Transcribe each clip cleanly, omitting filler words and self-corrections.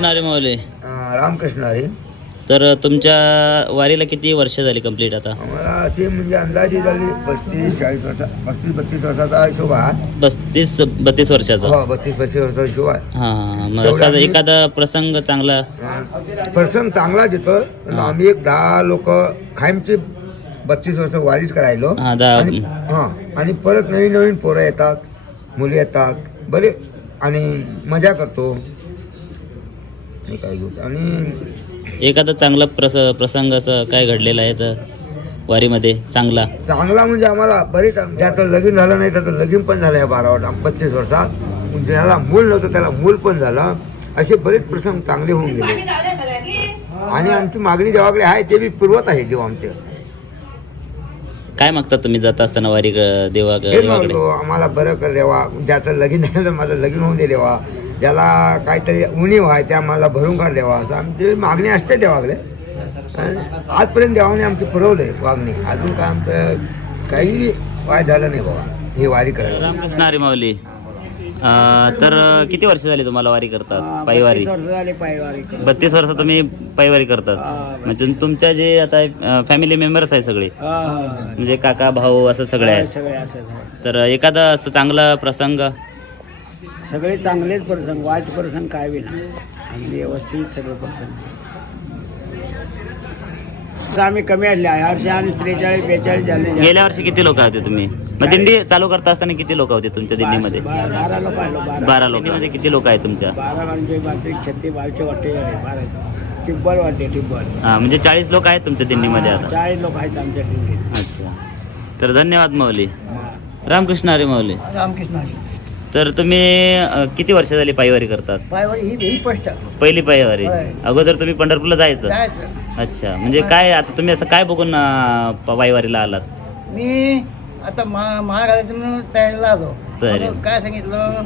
रामकृष्ण हरी माऊली. रामकृष्ण हरी. तर तुमच्या वारीला किती वर्ष झाली कंप्लीट आता? आम्हाला असे म्हणजे अंदाजे झाली 35-40 वर्ष, 35-32 वर्षाचा हिशोब आहे. 32 वर्षाचा. हो, 32-35 वर्षाचा हिशोब आहे. हां, मग असा एखादा प्रसंग चांगला? प्रसंग चांगलाच येतो. आम्ही एक 10 लोक खायमचे 32 वर्ष वारीच करायलो. आणि परत नवीन नवीन पोरं येतात, मुली येतात बरे, आणि मजा करतो आणि काय घेतो. आणि एखादा चांगला प्रसंग असं काय घडलेला आहे तर वारीमध्ये चांगला म्हणजे आम्हाला बरेच, ज्याचं लगीन झालं नाही त्याचं लगीन पण झालं या 32 वर्षात. ज्याला मूल नव्हतं त्याला मूल पण झालं. असे बरेच प्रसंग चांगले होऊन गेले. आणि आमची मागणी देवाकडे आहे ते बी पुरवत आहे देव आमचे. काय मागतात तुम्ही जाता असताना वारी देवाकडे? आम्हाला बरं कर देवा, ज्याचं लगीन झालं तर माझं लगीन होऊन दे देवा, ज्याला काहीतरी उणीव आहे त्या मला भरून काढ देवा, असं आमची मागणी असते देवाकडे. आजपर्यंत देवाने आमचं पुरवलंय मागणी. अजून काय आमचं काही वाईट झालं नाही बाबा हे वारी करायला. रामकृष्ण हरी माऊली. तर किती वर्ष झाली तुम्हाला वारी करतात? पायवारी 32 वर्ष तुम्ही पायवारी करतात. म्हणजे तुमच्या जे आता फॅमिली मेंबर्स आहे सगळे, म्हणजे काका भाऊ असं सगळे आहेत. तर एखादा असं चांगला प्रसंग? सगळे चांगलेच प्रसंग, वाईट प्रसंग काय विना, अगदी व्यवस्थित सगळे प्रसंग. आम्ही कमी आणले ह्या वर्षी आणि 43-42 झाले. गेल्या वर्षी किती लोक होते तुम्ही? मग दिंडी चालू करता असताना किती लोक होते तुमच्या दिंडीमध्ये? 12 लोक आलो. 12 लोकांमध्ये किती लोक आहेत तुमच्या? 12 म्हणजे 36 बालचे वाटते 12 टिब्बल वाटते टिब्बल. म्हणजे 40 लोक आहेत तुमच्या दिंडीमध्ये आता? 40 लोक आहेत आमच्या दिंडीत. अच्छा, तर धन्यवाद माऊली. रामकृष्ण हरी माऊली. रामकृष्ण हरी. तर तुम्ही किती वर्ष झाली पायवारी करतात? पायवारी ही पहिली पायवारी. अगोदर तुम्ही पंढरपूरला जायचं? अच्छा, म्हणजे काय आता तुम्ही असं काय बघून पायवारीला आलात? मी आता महाराजाचं म्हणून तयारीला आलो. काय सांगितलं,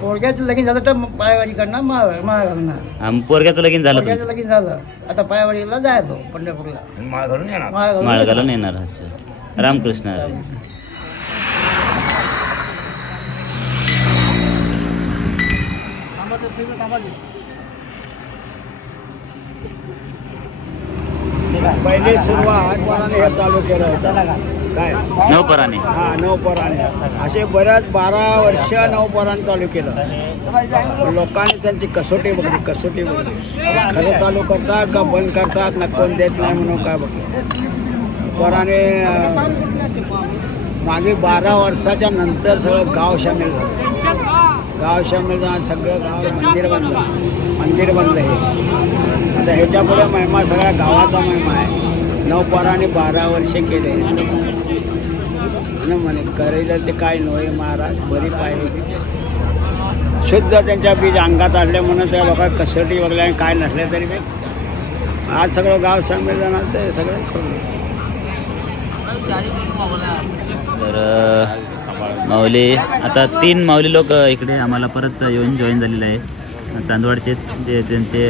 पोरग्याचं लगीन झालं तर पायवारी करणार महाराजांना. पोरग्याचं लगीन झालं? लगीन झालं, आता पायवारीला जायचो पंढरपूरला. माळ घालून येणार. अच्छा, रामकृष्ण हरी. पहिले सुरुवात पराने हे चालू केलं होतं. काय नवपराने? हा, नवपराने. असे बऱ्याच 12 वर्ष नवपराने चालू केलं. लोकांनी त्यांची कसोटी बघली. खरं चालू करतात का बंद करतात ना, कोण देत नाही म्हणून काय बघलं. पराने मागे 12 वर्षाच्या नंतर सगळं गाव सामील झालं. सगळं गाव मंदिर बनलं हे. आता ह्याच्यापुढे महिमा सगळ्या गावाचा महिमा आहे. नवपराने 12 वर्ष केले म्हणे करेल ते काय नव्हे महाराज, बरी पाहिजे शुद्ध त्यांच्या बीज अंगात आणले म्हणून त्या लोकांना कसोटी वगैरे काय नसले तरी मी आज सगळं गाव सामील जाणार ते सगळं करून. तर माऊली आता 3 माऊली लोक इकडे आम्हाला परत येऊन जॉईन झालेले आहे. चांदवडचे जे त्यांचे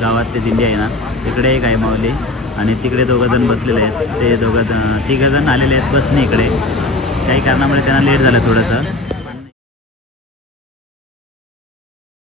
गावात ते दिंडी आहे ना, तिकडे एक आहे माऊली आणि तिकडे 2 जण बसलेले आहेत. ते 3 जण आलेले आहेत बसने इकडे. काही कारणामुळे त्यांना लेट झालं थोडंसं.